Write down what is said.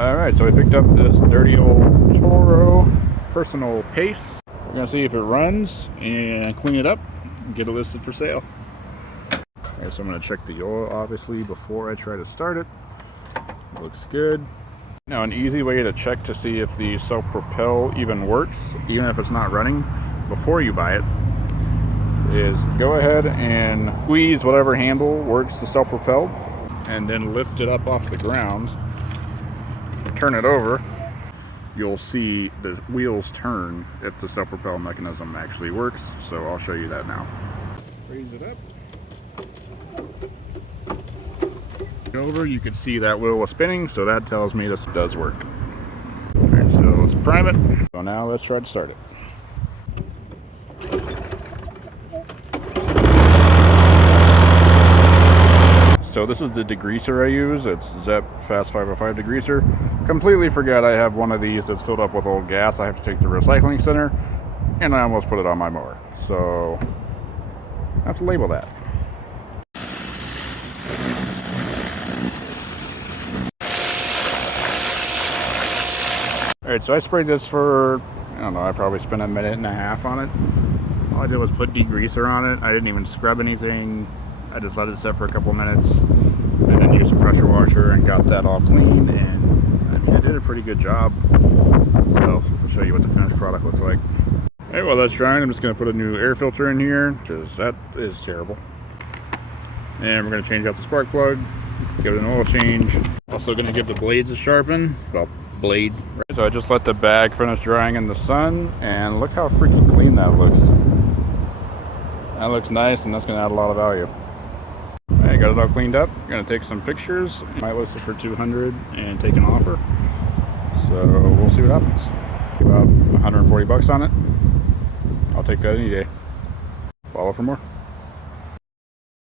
Alright, so I picked up this dirty old Toro personal pace. We're going to see if it runs and clean it up and get it listed for sale. Alright, so I'm going to check the oil obviously before I try to start it. Looks good. Now, an easy way to check to see if the self-propel even works, even if it's not running, before you buy it, is go ahead and squeeze whatever handle works the self-propel, and then lift it up off the ground. Turn it over. You'll see the wheels turn if the self-propel mechanism actually works. So I'll show you that now. Raise it up. Over, you can see that wheel was spinning, so that tells me this does work. Alright, so let's prime it. So now let's try to start it. So this is the degreaser I use. It's Zep Fast 505 degreaser. Completely forgot I have one of these that's filled up with old gas. I have to take to the recycling center, and I almost put it on my mower. So let's label that. Alright, so I sprayed this for, I don't know, I probably spent a minute and a half on it. All I did was put degreaser on it. I didn't even scrub anything. I just let it set for a couple minutes and then used a pressure washer and got that all cleaned, and I mean, it did a pretty good job. So I'll show you what the finished product looks like. Alright, well that's drying. I'm just going to put a new air filter in here because that is terrible. And we're going to change out the spark plug, give it an oil change. Also going to give the blades a sharpen. Well, blade. Right, so I just let the bag finish drying in the sun, and look how freaking clean that looks. That looks nice, and that's going to add a lot of value. I got it all cleaned up. I'm going to take some pictures. Might list it for $200 and take an offer. So we'll see what happens. About 140 bucks on it. I'll take that any day. Follow for more.